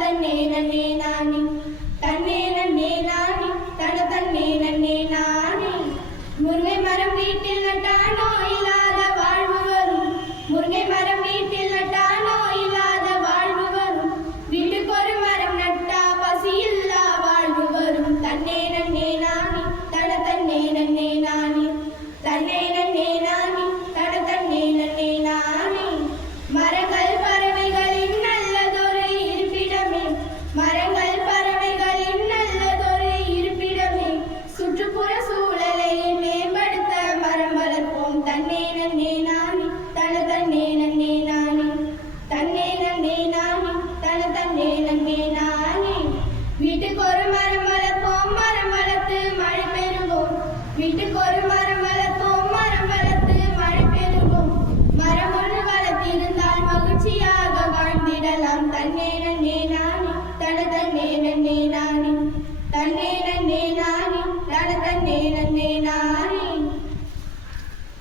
தன்னே நன்னே நானே தன்னே நன்னே நானே தன தன்னே நன்னே நானே. முருங்கை மரம் வீட்டில் நட்டானோ இல்லாத வாழ்வு வரும். முருங்கை மரம் வீட்டில் நட்டானோ இல்லாத வாழ்வு வரும். வீட்டுக்கு ஒரு மரம் நட்டா பசியில்லா வாழ்வு வரும். தன்னே நன்னே நானே தன தன்னே நன்னே நானே தன்னே நன்னே நானே தன தன்னே நன்னே நானே. மரங்கள் பறவைகளின் நல்லதொரு இருப்பிடமே. மரங்கள் பறவைகளின் நல்லதொரு இருப்பிடமே. சுற்றுப்புற சூழலை மேம்படுத்த மரம் வளர்ப்போம். தன்னே நன்னே நானே தன தன்னே நன்னே நானே தன்னே நன்னே நானே தன தன்னே நன்னே நானே. வீட்டுக்கு ஒரு மரம் வளர்ப்போம். மரம் வளர்த்து மழை பெறுவோம். வீட்டுக்கு